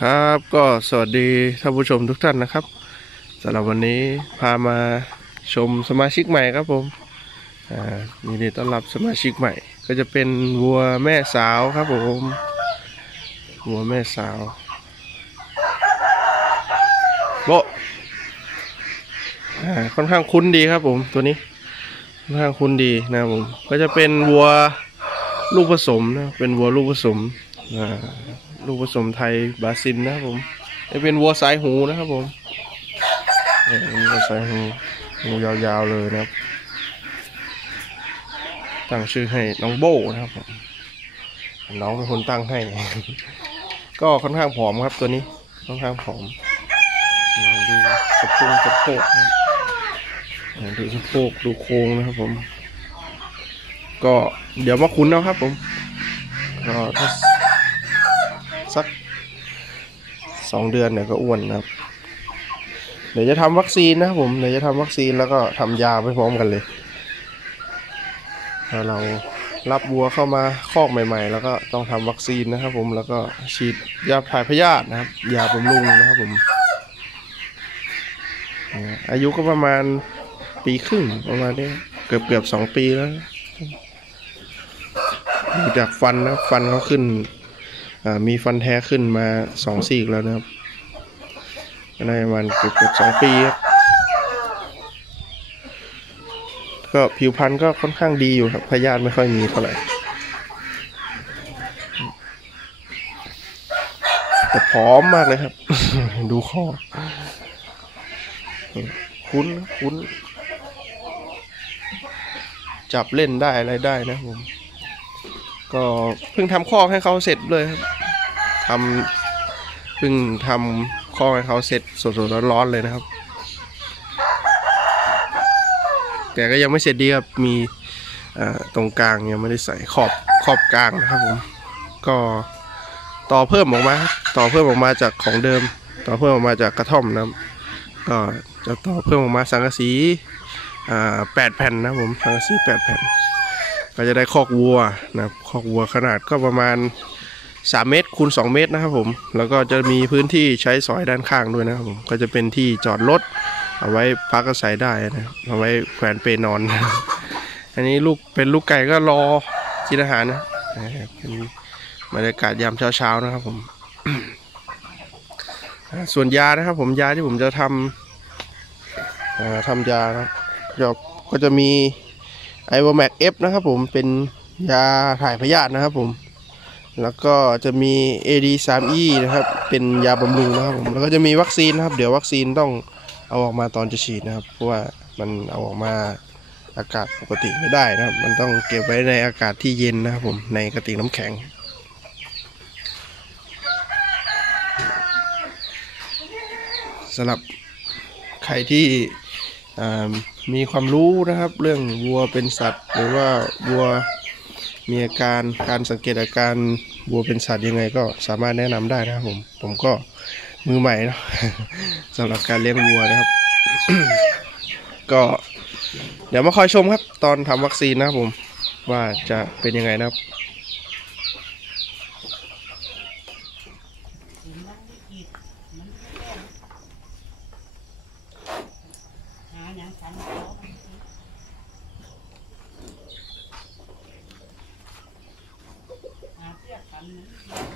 ครับก็สวัสดีท่านผู้ชมทุกท่านนะครับสำหรับวันนี้พามาชมสมาชิกใหม่ครับผมอ่ายินดีต้อนรับสมาชิกใหม่ ก็จะเป็นวัวแม่สาวครับผมวัวแม่สาวโบอ่าค่อนข้างคุ้นดีครับผมตัวนี้ค่อนข้างคุ้นดีนะครับผมก็จะเป็นวัวลูกผสมนะเป็นวัวลูกผสมอ่า ลูกผสมไทยบาซิลนะครับผมจะเป็นวัวสายหูนะครับผมวัวสายหูหูยาวๆเลยนะครับ ตั้งชื่อให้น้องโบนะครับผมน้องเป็นคนตั้งให้ ก็ค่อนข้างผอมครับตัวนี้ค่อนข้างผอมดูสะโพกสะโพกนะครับดูสะโพกดูโครงนะครับผม ก็เดี๋ยวมาคุ้นเอาครับผมก็ถ้า สักสองเดือนเนี่ยก็อ้วนนะครับ เดี๋ยวจะทำวัคซีนนะผม เดี๋ยวจะทำวัคซีนแล้วก็ทำยาไปพร้อมกันเลยถ้าเรารับวัวเข้ามาคอกใหม่ ๆ แล้วก็ต้องทำวัคซีนนะครับ ผม แล้วก็ฉีดยาถ่ายพยาธินะครับ ยาบำรุงนะครับผมอายุก็ประมาณปีครึ่งประมาณนี้เกือบเกือบสองปีแล้วดูจากฟันนะ ฟันเขาขึ้น มีฟันแท้ขึ้นมาสองซี่แล้วนะครับได้ประมาณเกือบเกือบสองปีครับก็ผิวพรรณก็ค่อนข้างดีอยู่ครับพยาธิไม่ค่อยมีเท่าไหร่แต่ผอมมากเลยครับ ดูคอคุ้นคุ้น จับเล่นได้อะไรได้นะผม ก็เพิ่งทำคอกให้เขาเสร็จเลยครับทำเพิ่งทำคอกให้เขาเสร็จสดๆร้อนๆเลยนะครับ แต่ก็ยังไม่เสร็จดีครับมีตรงกลางยังไม่ได้ใส่ขอบขอบกลางนะครับผมก็ต่อเพิ่มออกมา ต่อเพิ่มออกมาจากของเดิม ต่อเพิ่มออกมาจากกระท่อมนะครับก็จะต่อเพิ่มออกมาสังกะสีแปดแผ่นนะผมสังกะสีแปดแผ่น ก็จะได้คอกวัวนะครับคอกวัวขนาดก็ประมาณ 3 เมตรคูณ2 เมตรนะครับผม แล้วก็จะมีพื้นที่ใช้สอยด้านข้างด้วยนะครับผมก็จะเป็นที่จอดรถเอาไว้พักอาศัยได้นะครับเอาไว้แขวนเปนอนอันนี้ลูกเป็นลูกไก่ก็รอกินอาหารนะบเป็นบรรยากาศยามเช้าๆนะครับผมส่วนยานะครับผมยาที่ผมจะทำทำยานะก็จะมี ไอวอแมกเอฟนะครับผมเป็นยาถ่ายพยาธินะครับผม แล้วก็จะมี AD 3 E นะครับ เป็นยาบำรุงนะครับผม แล้วก็จะมีวัคซีนนะครับ เดี๋ยววัคซีนต้องเอาออกมาตอนจะฉีดนะครับ เพราะว่ามันเอาออกมาอากาศปกติไม่ได้นะครับ มันต้องเก็บไว้ในอากาศที่เย็นนะครับผม ในกระติกน้ำแข็ง สำหรับใครที่ มีความรู้นะครับ เรื่องวัวเป็นสัตว์ หรือว่าวัวมีอาการการสังเกตอาการวัวเป็นสัตว์ยังไงก็สามารถแนะนำได้นะครับผมผมก็มือใหม่เนาะสำหรับการเลี้ยงวัวนะครับ ก็เดี๋ยวมาคอยชมครับ ตอนทำวัคซีนนะครับผมว่าจะเป็นยังไงนะครับ Yeah.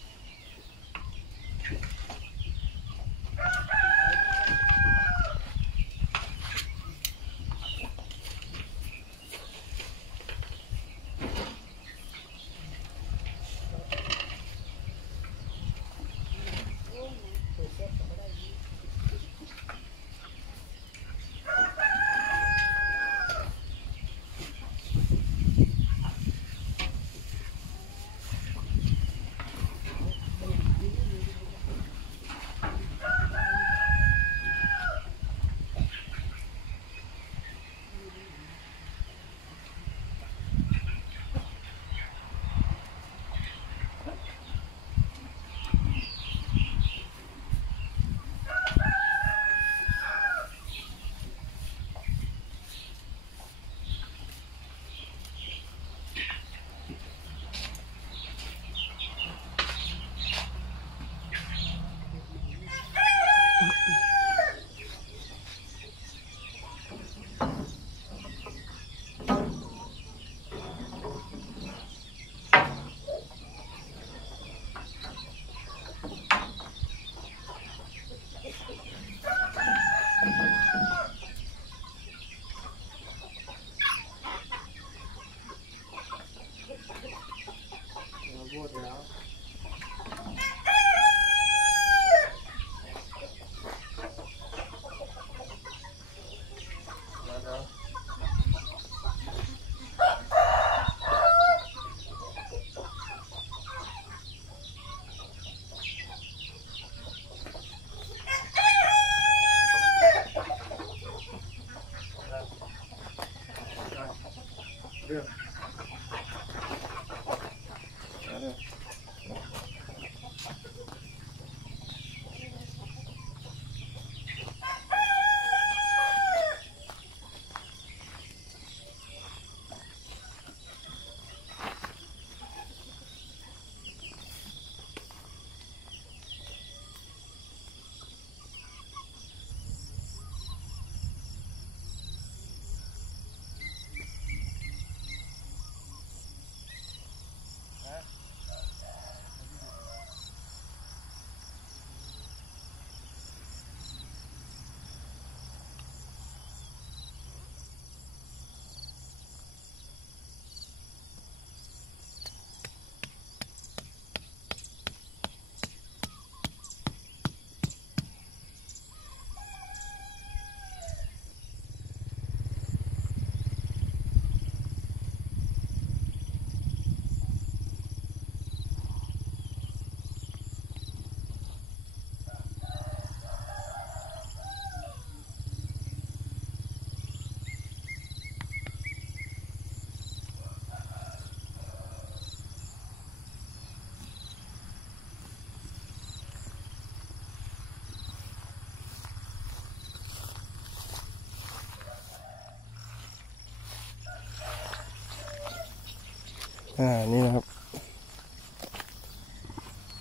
อ่านี่นะครับ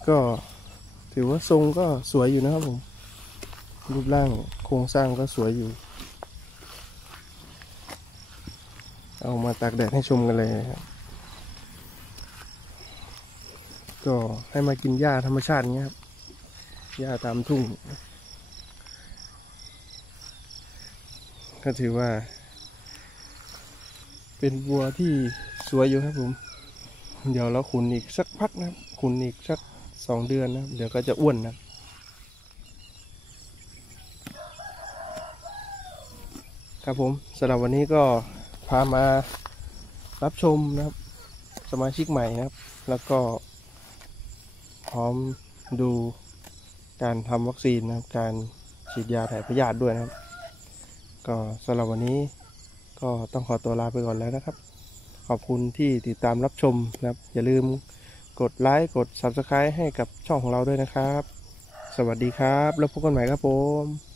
ก็ถือว่าทรงก็สวยอยู่นะครับผม รูปร่างโครงสร้างก็สวยอยู่ เอามาตากแดดให้ชมกันเลยนะครับก็ให้มากินหญ้าธรรมชาติเงี้ยครับหญ้าตามทุ่ง ก็ถือว่า เป็นวัวที่สวยอยู่ครับผม เดี๋ยวเราขุนอีกสักพักนะขุนอีกสักสองเดือนนะ เดี๋ยวก็จะอ้วนนะครับครับผมสำหรับวันนี้ก็พามารับชมนะครับ สมาชิกใหม่นะครับ แล้วก็พร้อมดูการทำวัคซีนนะครับ การฉีดยาถ่ายพยาธิด้วยนะครับ ก็สำหรับวันนี้ก็ต้องขอตัวลาไปก่อนแล้วนะครับ ขอบคุณที่ติดตามรับชมนะครับ อย่าลืมกดไลค์กด Subscribe ให้กับช่องของเราด้วยนะครับ สวัสดีครับ แล้วพบกันใหม่ครับผม